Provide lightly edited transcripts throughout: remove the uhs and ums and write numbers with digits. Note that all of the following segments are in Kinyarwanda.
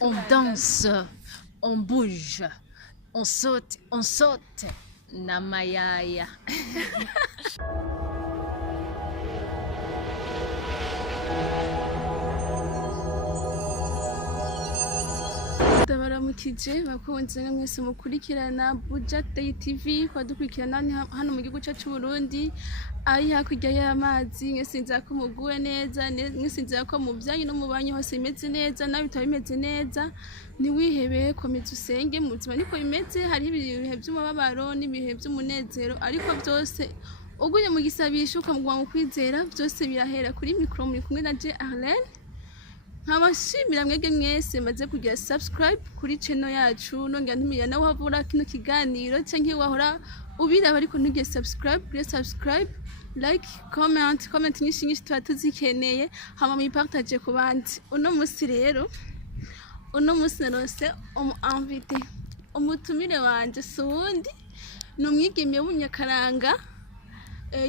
On danse, on bouge, on saute. Namayaya. Ndabaramukije bakunze mwese mukurikirana Buja Day TV kwadukurikirana hano mu gihugu cyacu Burundi ari hakurya y'amazi ngesinza ko muguwe neza ngesinza ko mu byanyu no mu banyu hose imeze neza nabi bimeze neza niwihebeye komeza usenge mu buzima niko bimeze hari ibihe by'umubabaro n'ibihe by'umunezero ariko byose uguye mu gisabisho ukamugwa mu kwizera byose birahera kuri micro muri kumwe na Arlene. Nkabashimira mwege mwese maze kugira subscribe kuri channel yacu nongera ntumira nawe havura kino kiganiro canke wahora ubiraba ariko ntugiye subscribe like comment nyinshi tuba tuzikeneye hama muyipartage ku bandi. Uno musi narose invité umutumire wanje sundi no mwigeme w'umunyakaranga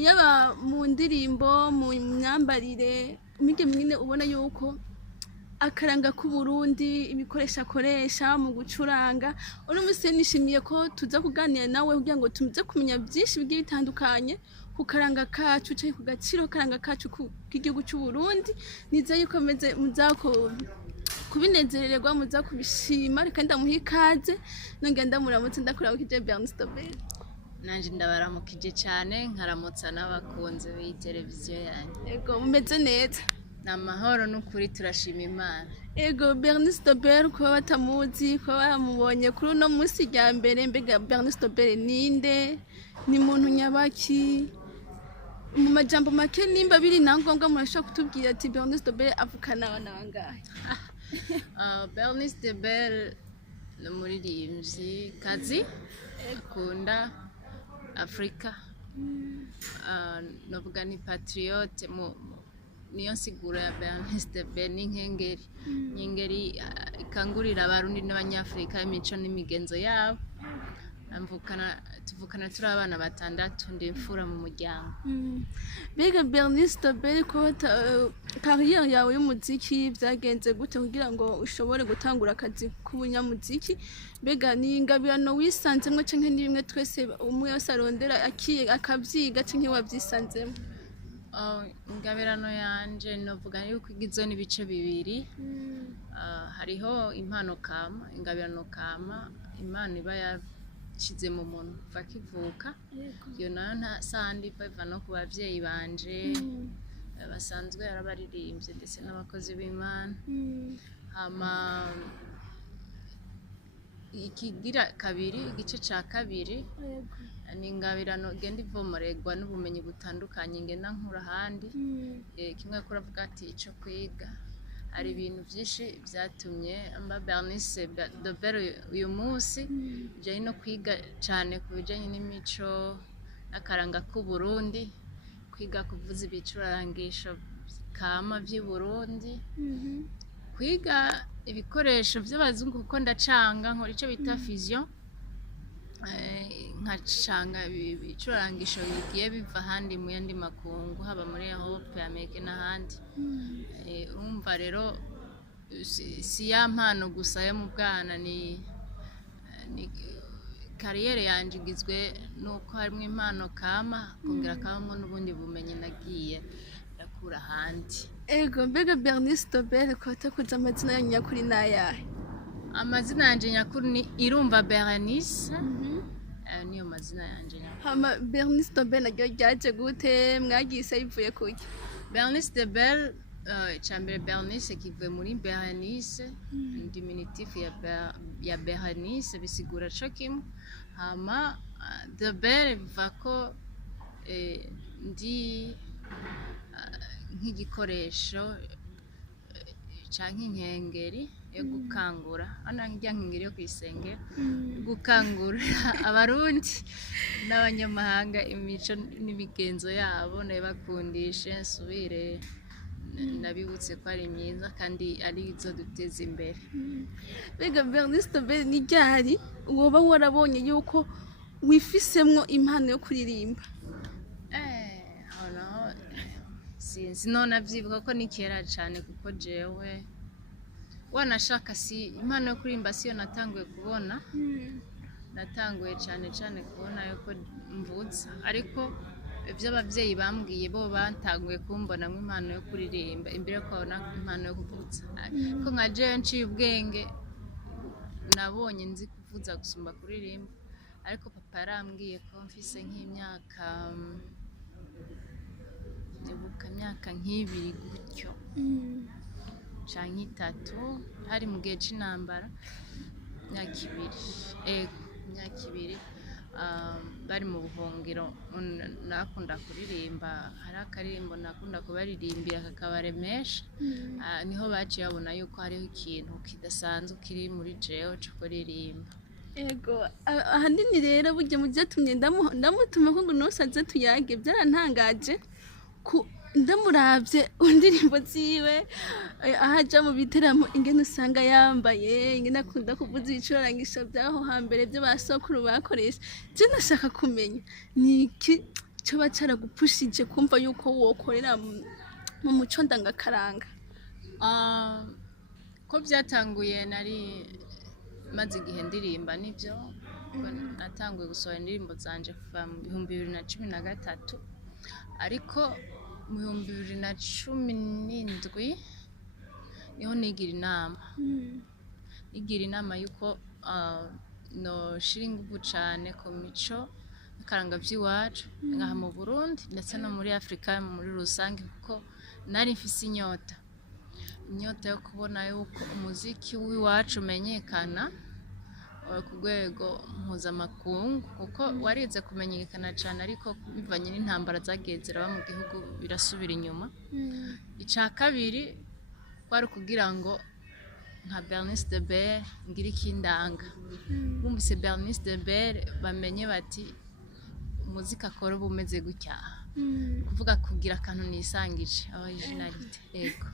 yaba mu ndirimbo mu myambarire umwigeme nyine ubona yuko akaranga ku Burundi ibikoresha akoresha mu gucuranga. Uno musi nishimiye ko tuza kuganira nawe kugira ngo tuze kumenya byinshi bigiye bitandukanye ku karanga kacu cyangwa ku gaciro karanga kacu k'igihugu cy'u Burundi. Nizeye ko muzako kubinezererwa muza kubishima reka ndamuha ikaze nongera ndamuramutse ndakora kije Ndabikora. Nanje ndabaramukije cyane nkaramutsa n'abakunze b'iyi televiziyo yanjye. Yego mumeze neza. Namahoro n'ukuri turashima Imana. Ego Ndabikora ko batamuzi ko bamubonye kuri uno musi rya mbere mbega Ndabikora ninde ni muntu nyabaki mu majambo make nimba biri nangombwa murashaka kutubwira ati Ndabikora avukana abana bangahe? Ndabikora ni umuririmbyi kazi Nkunda Afrika novuga ni patriote niyo nsiguro ya Ndabikora n'inkengeri ikangurira abarundi n'abanyafrika imico n'imigenzo yabo. Tuvukana turi abana batandatu ndi imfura mu muryango. Mbega Ndabikora ko kariyeri yawe y'umuziki byagenze gute kugira ngo ushobore gutangura akazi k'ubunyamuziki? Mbega ni ingabirano wisanzemo canke ni bimwe twese umwe wese arondera akabyiga canke wabyisanzemo? Ingabirano yanje novuga yuko igizwe n'ibice bibiri. Hariho impano kama, ingabirano kama Imana iba yashize mu muntu vakivuka. Iyo nayo nta sandi bava no ku bavyeyi banje basanzwe arabaririmbye ndetse n'abakozi b'Imana. Hama ikigira kabiri igice ca kabiri ni ingabirano genda ivomoregwa n'ubumenyi butandukanye ngenda nkura ahandi. Kimwe kuravuga ati ico kwiga hari ibintu byinshi byatumye amba Ndabikora uyu munsi bijanye no kwiga cyane ku bijanye n'imico n'akaranga k'u Burundi, kwiga kuvuza ibicurangisho kama by'i Burundi, kwiga ibikoresho by'abazungu kuko ndacanga nkora ico bita fusion, nkacanga ibicurangisho bigiye biva ahandi mu yandi makungu haba muri Europe, Amerika n'ahandi. Urumva rero si ya mpano gusa yo mu bwana ni kariyeri yanje igizwe nuko harimo impano kama kongera kabamo n'ubundi bumenyi nagiye ndakura ahandi. Ego mbega Ndabikora ko atakuza amazina yanyu nyakuri n'ayahe? Amazina yanje nyakuri ni Irumva Berenice. Niyo mazina yanje nyakuri. Hama Ndabikora naryo ryaje gute mwagise bivuye kuki? Ndabikora icambere Berenice kivuye muri Berenice, diminutif ya Berenice bisigura co kimwe. Hama Ndabikora biva ko ndi nk'igikoresho canke inkengeri yo gukangura ana nk'irya nkengeri yo kwisengera gukangura abarundi n'abanyamahanga imico n'imigenzo yabo nabakundishe nsubire nabibutse ko ari myiza kandi ari izo duteza imbere. Mbega Ndabikora ni ryari woba warabonye yuko wifisemwo impano yo kuririmba? Sinzi none avyibuka ko ni kera cyane kuko jewe wanashaka si impano yo kuririmba siyo natanguye kubona natanguye cyane kubona yuko mvutsa ariko ibyo ababyeyi bambwiye bo batanguye kumbonamo impano yo kuririmba imbere yo kubona impano yo kuvutsa ko nka jewe nciye ubwenge nabonye nzi kuvuza gusumba kuririmba ariko papa yarambwiye ko mfise nk'imyaka ndibuka imyaka nk'ibiri gutyo canke itatu hari mu gihe c'intambara imyaka ibiri bari mu buhungiro nakunda kuririmba hari akaririmbo nakunda kubaririmbira kakabaremesha niho baciye babona yuko hariho ikintu kidasanzwe kiri muri jewe co kuririmba ego ahanini rero burya mu byatumye ndamutuma ko ngo nusaze tuyage byarantangaje ndamuravye indirimbo ziwe ahaja mu biteramo ingene usanga yambaye ingene akunda kuvuza ibicurangisho byaho hambere byo basokuru bakoresha je nashaka kumenya niki cyo bacaragupushije kumva yuko wokorera mu muco ndangakaranga ko byatanguye nari maze igihe ndirimba nibyo natanguye gusohora indirimbo zanje kuva mu 2013 ariko mu 2017 niho nigira inama yuko no shira ingufu cane ku mico n'akaranga vy'iwacu ngaha mu Burundi ndetse no muri Afrika muri rusange kuko nari mfise inyota yo kubona yuko umuziki w'iwacu umenyekana ku rwego mpuzamakungu kuko warize kumenyekana cyane ariko bivanye n'intambara zagiye ziraba mu gihugu birasubira inyuma icya kabiri kwari kugira ngo nka Bernice de Bell ngira ikindanga bumvise Bernice de Bell bamenye bati umuziki akora uba umeze gutya kuvuga kugira akantu nisangije originality yego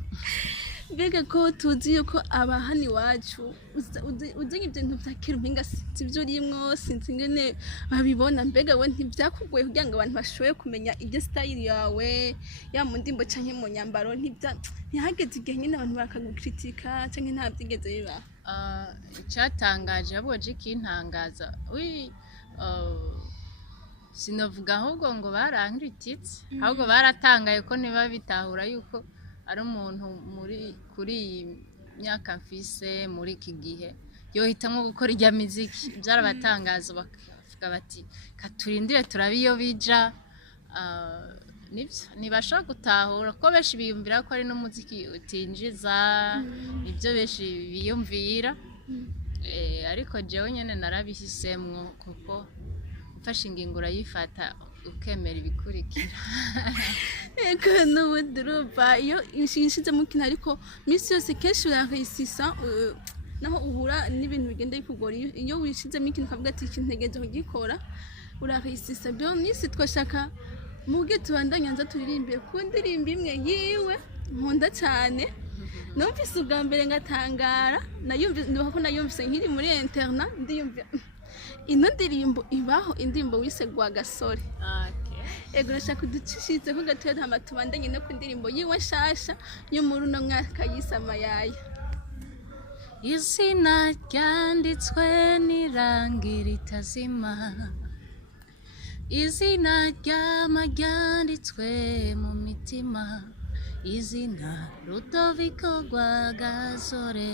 mbega ko tuzi yuko abahani wacu uzanye ibintu bya kera umenga sivyo urimwo sinzi ingene babibona mbega we ntivyakugoye kugira ngo abantu bashoboye kumenya ibyo style yawe ya mu ndimbo canke mu nyambaro ntihageze igihe nyine abantu bakagukritika canke nta byigeze biba icyatangaje aboje kintangaza sinavuga ahubwo ngo barankrititse ahubwo baratangaye ko niba bitahura yuko ari umuntu kuri myaka mfise muri iki gihe yohitamwo gukora irya muziki byarabatangaza bakavuga bati katurindire turabe iyo bija nibyo ntibashobora gutahura ko benshi biyumvira ko ari n'umuziki utinjiza nibyo benshi biyumvira ariko jewe nyene narabihisemwo kuko ufashe ingingo urayifata ukemera ibikurikira ego n'ubundi urumva iyo ishizemo ikintu ariko minsi yose kenshi urahayisisa naho uhura n'ibintu bigenda bikugora iyo wishizemo ikintu ukavuga ati ikintu ntegereje kugikora urahayisisa byo minsi twashaka muge tubandanya nza turirimbire ku ndirimbo imwe yiwe nkunda cyane numvise ubwa mbere ngatangara nayumvise nkiri muri interna ndiyumva ino ndirimbo ibaho indirimbo wise Rwagasore ego nashaka uducishitse ko gatoya ntama tubandanye no ku ndirimbo yiwe nshasha yo muri uno mwaka yisama yaya izina ryanditswe n'irangi ritazima izina ryanditswe mu mitima izina Rudoviko Rwagasore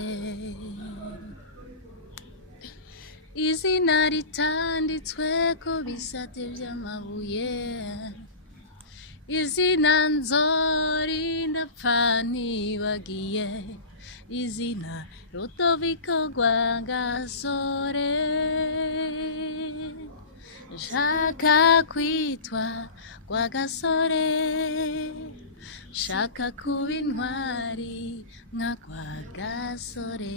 izina ritanditswe ku bisate by'amabuye izina nzorinda pfa ntibagiye izina Rudoviko Rwagasore nshaka kwitwa Rwagasore shaka kuba intwari nka Rwagasore.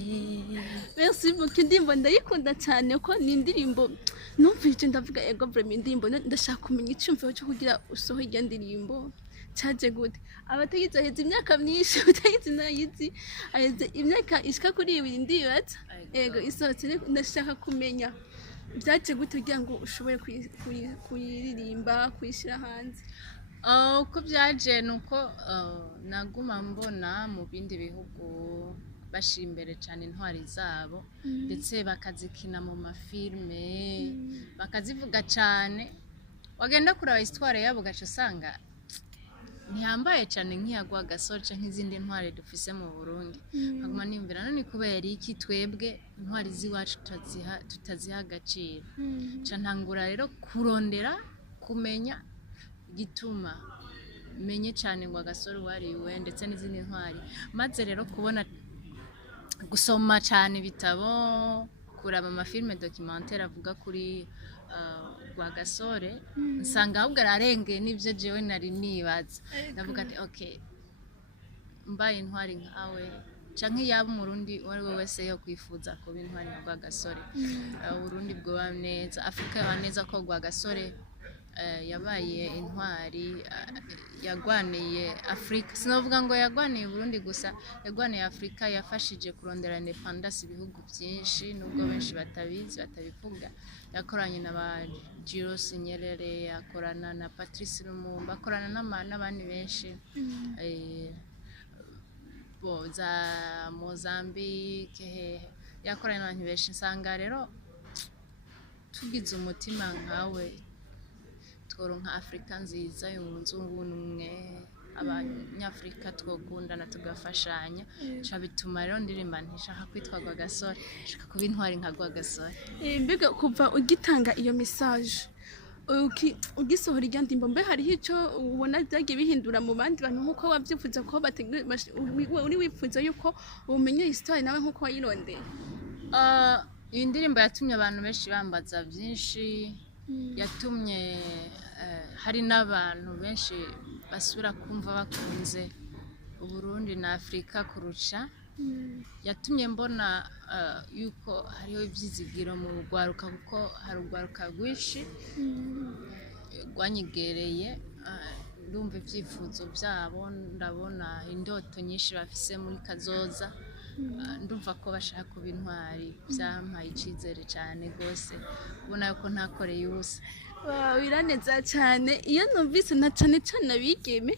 Merci beaucoup indirimbo ndayikunda cyane ko ni indirimbo numvise ndavuga ego vraiment indirimbo ndashaka kumenya icyumviro cyo kugira usoho irya ndirimbo cyaje gute abatayize aheze imyaka myinshi utayize nayizi aheze imyaka ishika kuri 2 ndibatse ego isohotse ndashaka kumenya byaje gute kugira ngo ushobore kuyiririmba kuyishyira hanze. Uko byaje nuko naguma mbona mu bindi bihugu bashira imbere cyane intwari zabo ndetse bakazikina mu mafilme bakazivuga cyane wagenda kuraba histoire yabo gace usanga ntiyambaye cyane nk'iyagwa gasorce nk'izindi ntwari dufise mu Burundi haguma nimvira none kubera iki twebwe intwari ziwacu tutaziha agaciro ntangura rero kurondera kumenya gituma menye cyane ngo agasore wariwe ndetse n'izindi ntwari maze rero kubona gusoma cyane ibitabo kuraba amafilme documentaire avuga kuri Rwagasore nsanga ahubwo ararengeye n'ibyo jewe nari nibaza ndavuga ati okay mbaye intwari nkawe canke yaba umurundi wari we wese yo kwifuza kuba intwari nka Rwagasore Burundi bwoba neza Afrika yoba neza ko Rwagasore yabaye intwari yagwaniye Afrika sinovuga ngo yagwaniye Burundi gusa yagwaniye Afrika yafashije kurondera independence ibihugu byinshi nubwo benshi batabizi batabivuga yakoranye na ba Jules Nyerere yakorana na Patrice Lumumba akorana n'abandi benshi za Mozambique yakoranye n'abantu benshi nsanga rero tugize umutima nkawe tworonka Afrika nziza y'umunsi ubunumwe abanyafrika twokundana tugafashanya bituma rero ndirimba ntishaka kwitwa Rwagasore nshaka kuba intwari nka Rwagasore mbega kuva ugitanga iyo message ugisohora irya ndimbo mbe hariho icyo ubona byagiye bihindura mu bandi bantu nk'uko wabyifuza ko uri wifuza yuko umenye histoire nawe nk'uko wayirondeye iyi ndirimbo yatumye abantu benshi bambaza byinshi yatumye hari n'abantu benshi basubira kumva bakunze Uburundi na Afrika kurusha yatumye mbona yuko hariho ibyizigiro mu rugwaruka kuko hari urugwaruka rwinshi rwanyigereye ndumva ibyifuzo byabo ndabona indoto nyinshi bafise muri kazoza ndumva ko bashaka kuba intwari byampaye icyizere cyane rwose ubona yuko ntakoreye ubusa biraneza cyane iyo numvise na cyane cyane abigeme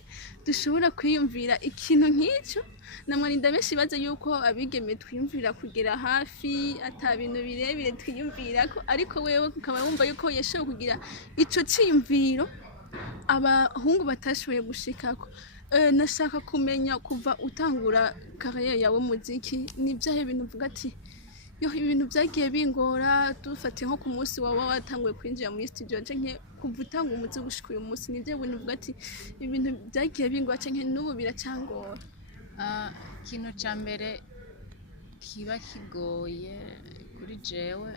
dushobora kwiyumvira ikintu nk'icyo namwe benshi baza yuko abigeme twiyumvira kugera hafi ata bintu birebire twiyumvira ko ariko wewe ukaba wumva yuko yashoboye kugira ico cyiyumviro abahungu batashoboye gushikako nashaka kumenya kuva utangura carrière yawe muziki nibyahe bintu uvuga ati yo ibintu byagiye bingora dufate nko ku munsi wawe watanguye kwinjira muri studio canke kuva utanga umuziki gushika uyu munsi nibyo bintu uvuga ati ibintu byagiye bingora canke n'ubu biracangora ikintu cya mbere kiba kigoye kuri jewe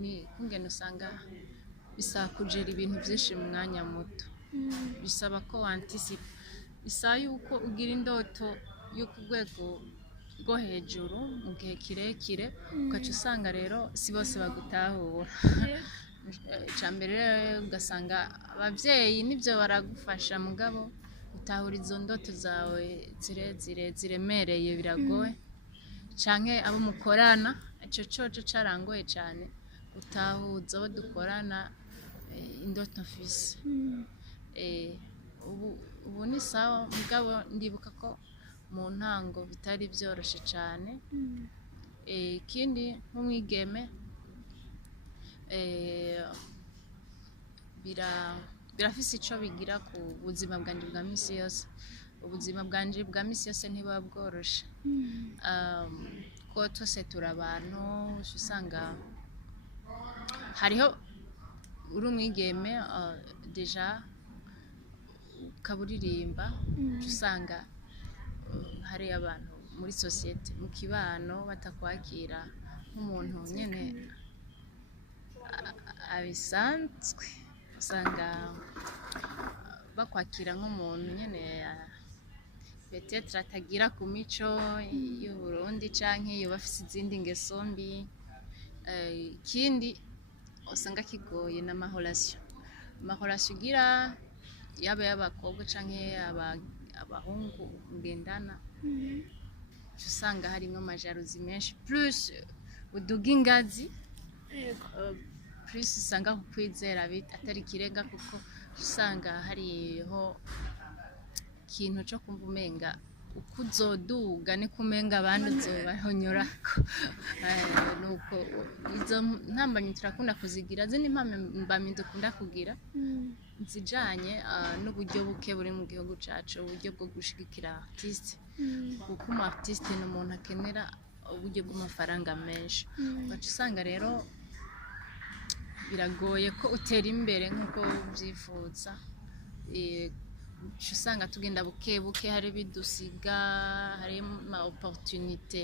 ni kungena usanga bisaba kugera ibintu byinshi mu mwanya muto bisaba ko wantisipa bisaba yuko ugira indoto yo ku rwego rwo hejuru mu gihe kirekire ugaca usanga rero si bose bagutahura icya mbere ugasanga ababyeyi nibyo baragufasha mugabo utahura izo ndoto zawe ziremereye biragoye canke abo mukorana ico coco carangoye cyane utahuza abo dukorana indoto mfise ubu ni sawa mugabo ndibuka ko mu ntango bitari byoroshe cyane ikindi nk'umwigeme birafise ico bigira ku buzima bwanje bwa misi yose ubuzima bwanje bwa misi yose ntibuba bworoshe ko twese turi abantu usanga hariho uri umwigeme deja ukaburirimba usanga hari abantu muri societe mu kibano batakwakira nk'umuntu nyene abisanzwe usanga bakwakira nk'umuntu nyene peut-être atagira ku mico y'u Burundi canke yoba afise izindi ngeso mbi ikindi usanga kigoye n'amahorasyo ugira yaba y'abakobwa canke abahungu ngendana usanga harimo amajaruzi menshi plus uduga ingazi plus usanga kukwizera atari kirenga kuko usanga hariho ikintu cyo kumva umenga uko uzoduga niko umenga abandi uzobahonyorako nuko izo ntambamyi turakunda kuzigira zindi ntambamyi dukunda kugira zijanye n'uburyo buke buri mu gihugu cacu uburyo bwo gushigikira artiste kuko umu artiste ni umuntu akenera uburyo bw'amafaranga menshi ugaca usanga rero biragoye ko utera imbere nk'uko ubyifuza usanga tugenda buke buke hari bidusiga hari ama opportunité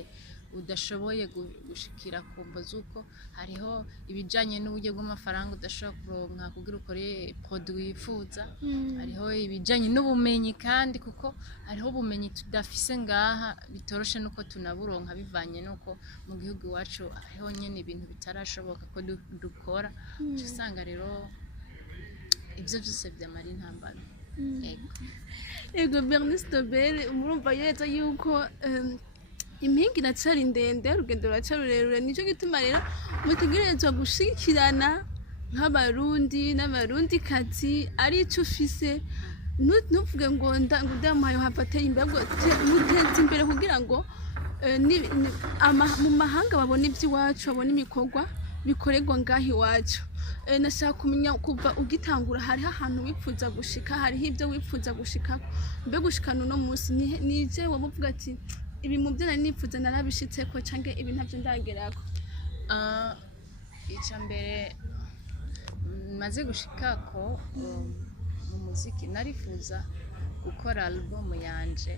udashoboye gushikira kumva zuko hariho ibijanye n'uburyo bw'amafaranga udashobora kuronka kugira ukore produit wifuza hariho ibijanye n'ubumenyi kandi kuko hariho ubumenyi tudafise ngaha bitoroshe nuko tunaburonka bivanye nuko mu gihugu iwacu hariho nyene ibintu bitarashoboka ko dukora usanga rero ivyo byose byamara intambara ego Bernice Belle murumva yeza yuko impinga iracari ndende urugendo ruracari rurerure nico gituma rero mutegerezwa gushikirana nk'abarundi n'abarundikazi ari ico ufise ntuvuge ngo ndamuhaye hafateye imbere muteze imbere kugira ngo mu mahanga babone iby'iwacu babone ibikorwa bikorerwa ngaho iwacu nashaka kumenya kuva ugitangura hariho ahantu wifuza gushika hariho ibyo wifuza gushika mbe gushikana uno munsi nije wowe uvuga ati ibi mu byo nari nifuza narabishitseko canke ibi ntavyo ndagerako ica mbere maze gushikako mu muziki narifuza gukora album yanje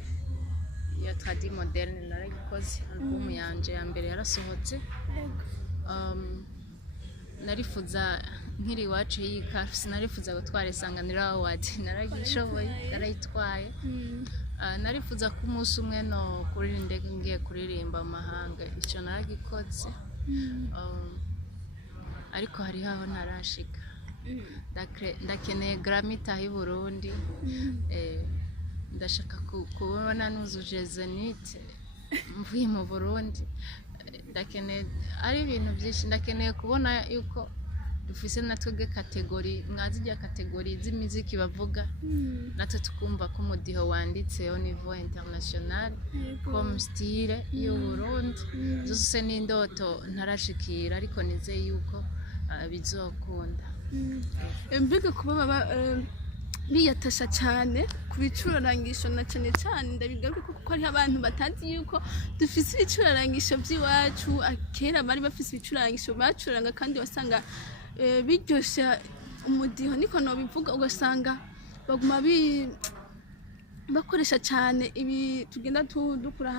ya tradi moderne narayikoze album yanje ya mbere yarasohotse narifuza nkiri iwacu yika sinarifuza gutwara isanganiro award naragishoboye narayitwaye narifuza ko umunsi umwe no kuririmba ngiye kuririmba amahanga icyo naragikoze ariko hariho aho ntarashika ndakeneye Grammy tahi Burundi ndashaka kubona nuzuje Zenith mvuye mu Burundi ndakeneye ari ibintu byinshi ndakeneye kubona yuko dufise natwe kategori mwazijya kategori z'imiziki bavuga natwe tukumva ko umudiho wanditse au niveau international comme style y'u Burundi zose n'indoto ntarashikira ariko nizeye yuko bizokunda mbega kuba baba biyatasha cyane ku bicurarangisho na cyane ndabigaruka kuko ari abantu batazi yuko dufise ibicurarangisho by'iwacu akera bari bafise ibicurarangisho bacuranga kandi wasanga biryosha umudiho niko no bivuga ugasanga baguma bakoresha cyane ibi tugenda dukura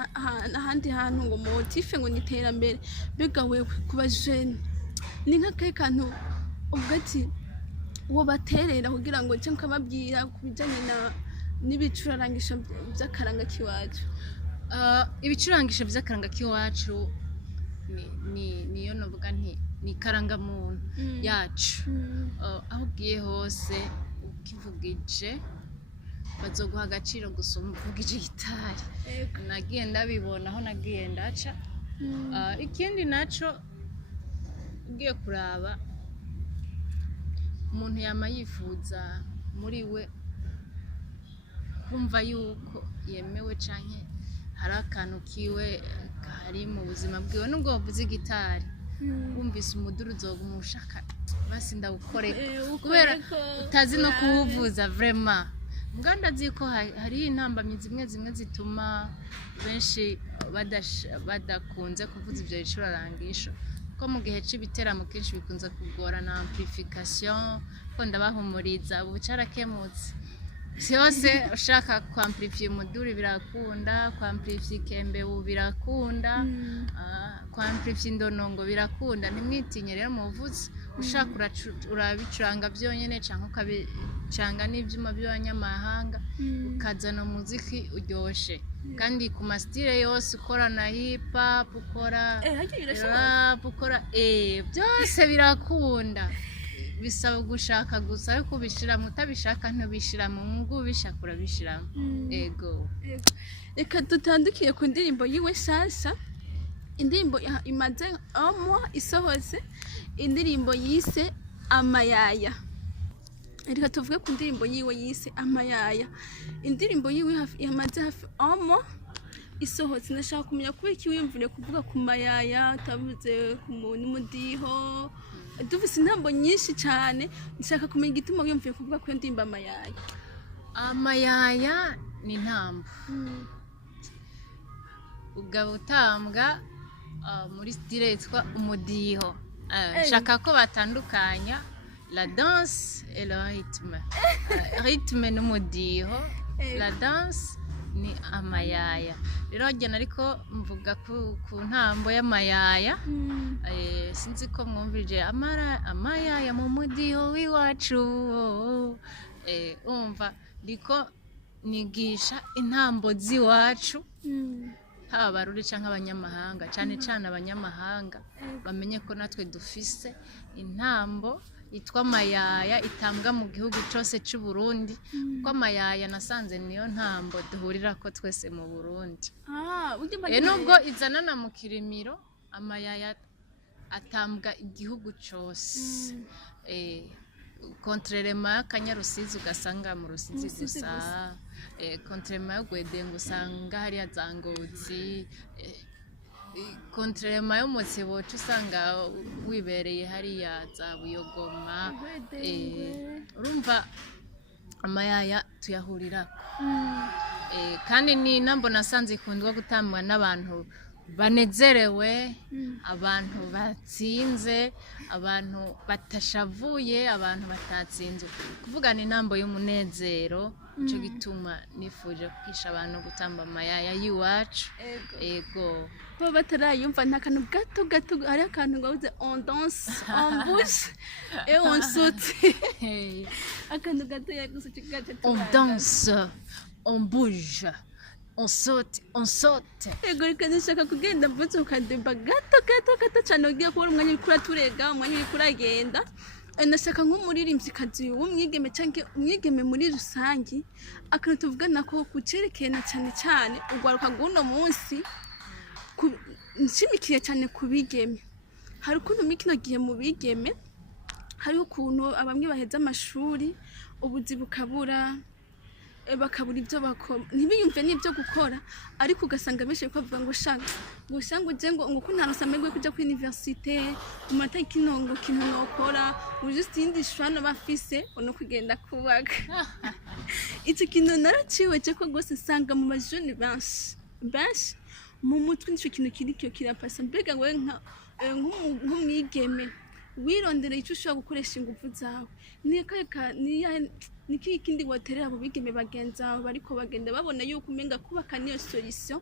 ahandi hantu ngo motife ngo niterambere mbega wewe kuba jeune ni nk'akahe kantu uvuga ati uwo baterera kugira ngo cyo nkababwira kubijanye n'ibicurarangisho by'akaranga kiwacu ibicurangisho by'akaranga kiwacu niyo novuga nti ni karanga muntu yacu aho ugiye hose ukivugije bazoguha agaciro gusoma uvugije gitari nagiye ndabibona aho nagiye ndaca ikindi naco ugiye kuraba umuntu yama yifuza muri we kumva yuko yemewe canke hari akantu kiwe kari mu buzima bwiwe nubwo wavuze gitari wumvise umuduru uzoguma ushaka basi ndawukore kubera utazi no kuwuvuza vraiment muganda ziko hari intambamyi zimwe zituma benshi badakunze kuvuza ibyo bicurarangisho ko mu gihe c'ibiteramo kenshi bikunze kugorana amplification ko ndabahumuriza ubu carakemutse byose ushaka kwamplifier umuduri birakunda kwamplifier ikembe birakunda kwamplifier indonongo birakunda ntimwitinye rero muvuze ushaka urabicuranga byonyene canke ukabicanga n'ivyuma by'abanyamahanga ukazana umuziki uryoshe kandi ku mastile yose ukora na hip hop ukora rap ukora byose birakunda bisaba gushaka gusa ariko ubishiramo utabishaka ntubishiramo ngo ubishaka urabishiramo ego reka dutandukiye ku ndirimbo yiwe sasa indirimbo imaze isohose indirimbo yise amayaya reka tuvuge ku ndirimbo yiwe yise amayaya indirimbo yiwe yamaze hafi isohotse ndashaka kumenya kubera iki wiyumvire kuvuga ku mayaya utavuze ku n'umudiho dufise intambo nyinshi cyane ndashaka kumenya igituma wiyumvire kuvuga ko ndimba amayaya. Amayaya ni intambo ugaba utambwa muri style yitwa umudiho. Nshaka ko batandukanya la danse et le rythme. Rythme n'umudiho, la danse ni amayaya. Rero agena ariko mvuga ku ntambo y'amayaya. Sinzi ko mwumvije amayaya mu mudiho w'iwacu. Umva ndiko nigisha intambo z'iwacu. Haba abarundi canke abanyamahanga, cane cane abanyamahanga bamenye ko natwe dufise intambo yitwa amayaya itambwa mu gihugu cose c'u Burundi. Kuko amayaya nasanze niyo ntambo duhurirako twese mu Burundi. Nubwo izanana mu kirimiro, amayaya atambwa igihugu cose. Contrairement y'akanyarusizi ugasanga mu Rusizi gusa, contrairement yo Gwedengo usanga hariya za Ngozi, contrairement yo Mutsiboca usanga wibereye hariya za Buyogoma. Urumva amayaya tuyahurirako. Kandi ni intambo nasanze ikundwa gutambwa n'abantu banezerewe, abantu batsinze, abantu batashavuye, abantu batatsinze. Kuvuga ni intambo y'umunezero, ico gituma nifuje kwisha abantu gutamba amayaya y'iwacu. Ego bo batarayumva nta kantu gato hari akantu ngabuze on danse on bouge et on saute. Akantu gato yagusa kigaje on danse on bouge on saute. Ego reka nishaka kugenda mvuze ukademba gato cyane ugiye kubona umwanya wikura turega umwanya wikura agenda. Nashaka nk'umuririmbyikazi w'umwigeme cyangwa umwigeme muri rusangi akantu tuvugana ko kucerekeye na cyane ugwaruka guno munsi nshimikiye cyane kubigeme. Hari ukuntu mikino gihe mu bigeme hari ukuntu abamwe baheza amashuri ubuzi bukabura bakabura ibyo bakora ntibiyumve n'ibyo gukora, ariko ugasanga benshi bavuga ngo shanga uje ngo ko ntaronse amahirwe yo kuja kuri universite umata ikinongo kintu nokora ujust indi shano bafise ono kugenda kubaga. Icyo kintu naraciwe cyo ko gose sanga mu bajoni benshi mu mutwe nico kintu kirikyo kirapasa. Mbega ngo nk'umwigeme wirondera icyo ushobora gukoresha ingufu zawe niki kindi waterera abo bigeme bagenza bariko bagenda babona yuko umenga kubaka niyo solution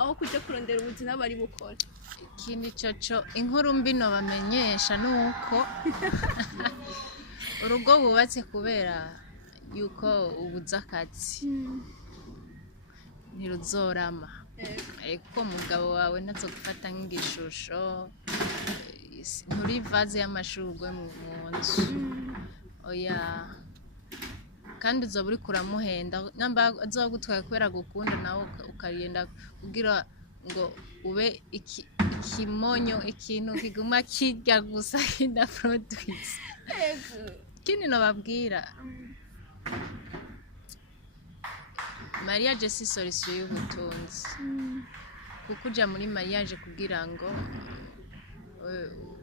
aho kuja kurondera ubuzima bari bukora. Ikindi coco inkuru mbino bamenyesha nuko urugo bubatse kubera yuko ubuza akazi ntiruzorama. Kuko umugabo wawe ntazo gufata nk'igishusho muri vaze y'amashurwe mu nzu. Oya kandi uzoba uri kuramuhenda namba azoba gutwaye kubera gukunda nawe ukagenda kugira ngo ube ikimonyo ikintu kiguma kirya gusa kinda produce. Kini nobabwira mariage si solution y'ubutunzi. Kuko uja muri mariage kugira ngo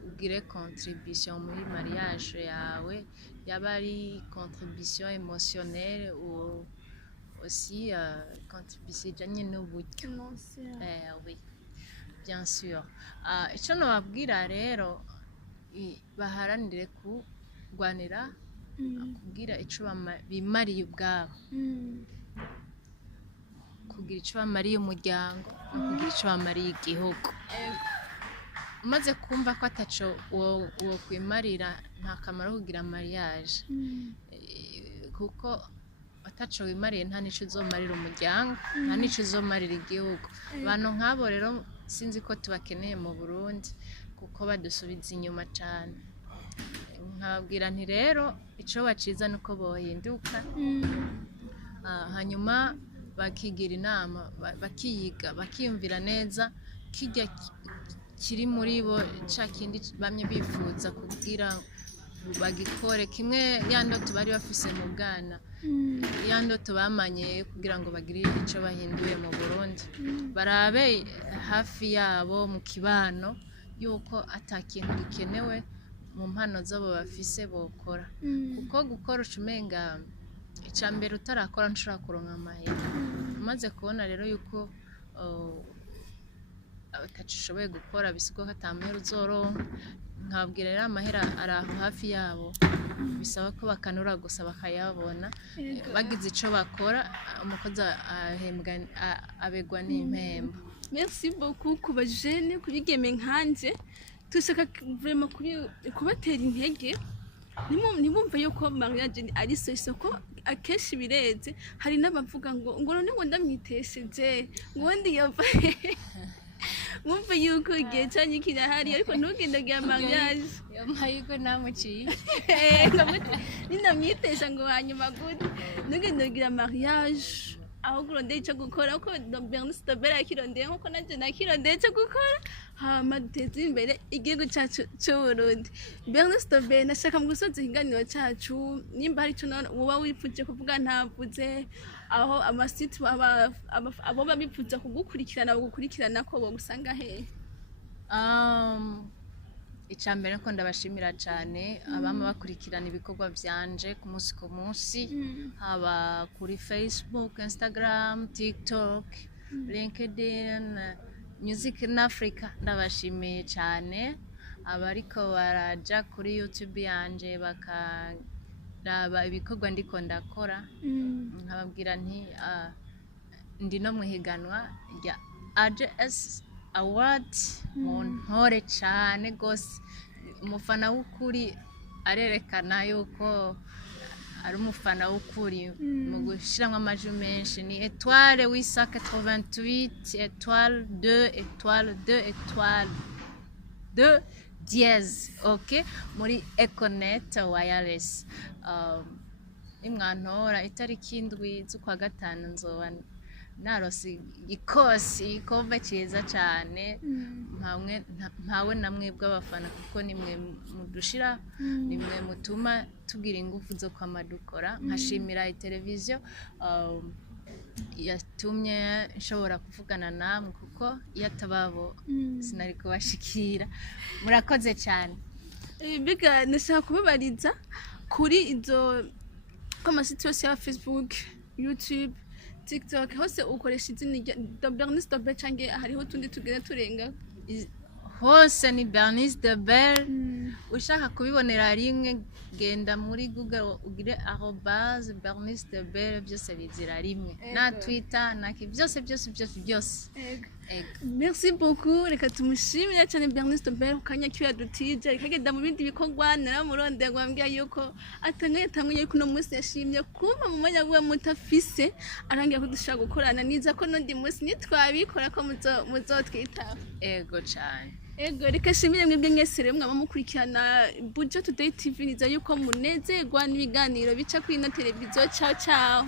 ugire contribution muri mariage yawe, yaba ari contribution émotionnelle ou aussi contribution ijanye n'uburyo. Oui, bien sûr. Ico nobabwira rero baharanire kugwanira kugira ico bimariye ubwabo, kugira ico bamariye umuryango, kugira ico bamariye igihugu. Umaze kumva ko ataco wo kwimarira nta kamaro kugira mariage. Kuko ataco wimariye nta nico uzomarira umuryango, nta nico uzomarira igihugu. Abantu nk'abo rero sinzi ko tubakeneye mu Burundi kuko badusubiza inyuma cyane. Nkababwira nti rero ico baciza nuko bohinduka, hanyuma bakigira inama, bakiyiga, bakiyumvira neza kirya kiri muri bo ca kindi bamye bifuza kugira bagikore kimwe ya ndoto bari bafise mu bwana ya ndoto bamanye kugira ngo bagire icyo bahinduye mu Burundi barabe hafi yabo mu kibano yuko atakintu gikenewe mu mpano zabo bafise bokora kuko gukora ucumenga icambere utarakora nshobora kuronka amahera umaze kubona rero yuko atacishoboye gukora bisigo katamera uzoronka nkabwira rero amahera araho hafi yabo bisaba ko bakanura gusa bakayabona bagize ico bakora umukozi ahembwa abegwa n'impembo. Merci beaucoup ku bajene kubigeme nkanje tushaka vraiment kubatera intege nimumve yuko mariage ari isoko akeshi bireze hari n'abavuga ngo none ngo ndamwitesheje ngo ndiyova mwumve yuko igihe cyanyu kirahari ariko ntugende bya mariage mahirwe namuciye ninamwitesha ngo hanyuma gute ntugende bya mariage ahubwo urondeye icyo gukora uko Bernice Tabera yakirondeye nkuko nanjye nakirondeye icyo gukora hama duteze imbere igihugu cyacu cy'Uburundi. Bernice Tabera nashaka mu gusoza ikiganiro cyacu nimba hari icyo woba wipfuje kuvuga ntavuze aho amasite abo babipfuza kugukurikirana bagukurikirana ko bagusanga hehe? Icambere ko ndabashimira cyane abama bakurikirana ibikorwa byanje ku munsi haba kuri Facebook, Instagram, TikTok, LinkedIn, Music in Africa ndabashimiye cyane abariko baraja kuri YouTube yanje bakaraba ibikorwa ndiko ndakora nkababwira nti ndi no muhiganwa rya AJS award mu ntore cyane gose umufana w'ukuri arerekana yuko ari umufana w'ukuri mu gushiramwe amajwi menshi ni étoile 888 étoile 2 étoile 2 étoile 2 dièse ok muri Econet wireless imwantora itariki 7 z'ukwa gatanu nzoba narosi ikombe cyiza cyane mpawe namwe bw'abafana kuko nimwe mudushira nimwe mutuma tugira ingufu zo kwamadukora nkashimira televiziyo yatumye nshobora kuvugana namwe kuko yatababo sinari kubashikira murakoze cyane biga nashaka kubabariza kuri izo amasite yose ya Facebook, YouTube, TikTok hose ukoresha izina rya Bernice Tabera canke hariho utundi tugenda turenga hose ni Bernice Tabera ushaka kubibonera rimwe genda muri Google ugire @Bernice Tabera byose bizira rimwe na Twitter na byose Merci beaucoup reka tumushimira cyane Bernice Tabera kanya kiyo yadutije ikagenda mu bindi bikorwa naramuronde gwambya yuko atangaye tamwe yuko no munsi yashimye kumva mu mwanya we mutafise arangiye kudushaka gukorana niza ko no ndi munsi nitwabikora ko muzotwita ego cyane ego reka shimire mwebwe mwese rero mwaba mukurikirana Buja Today TV niza yuko munezerwa n'ibiganiro bica kuri na televiziyo ciao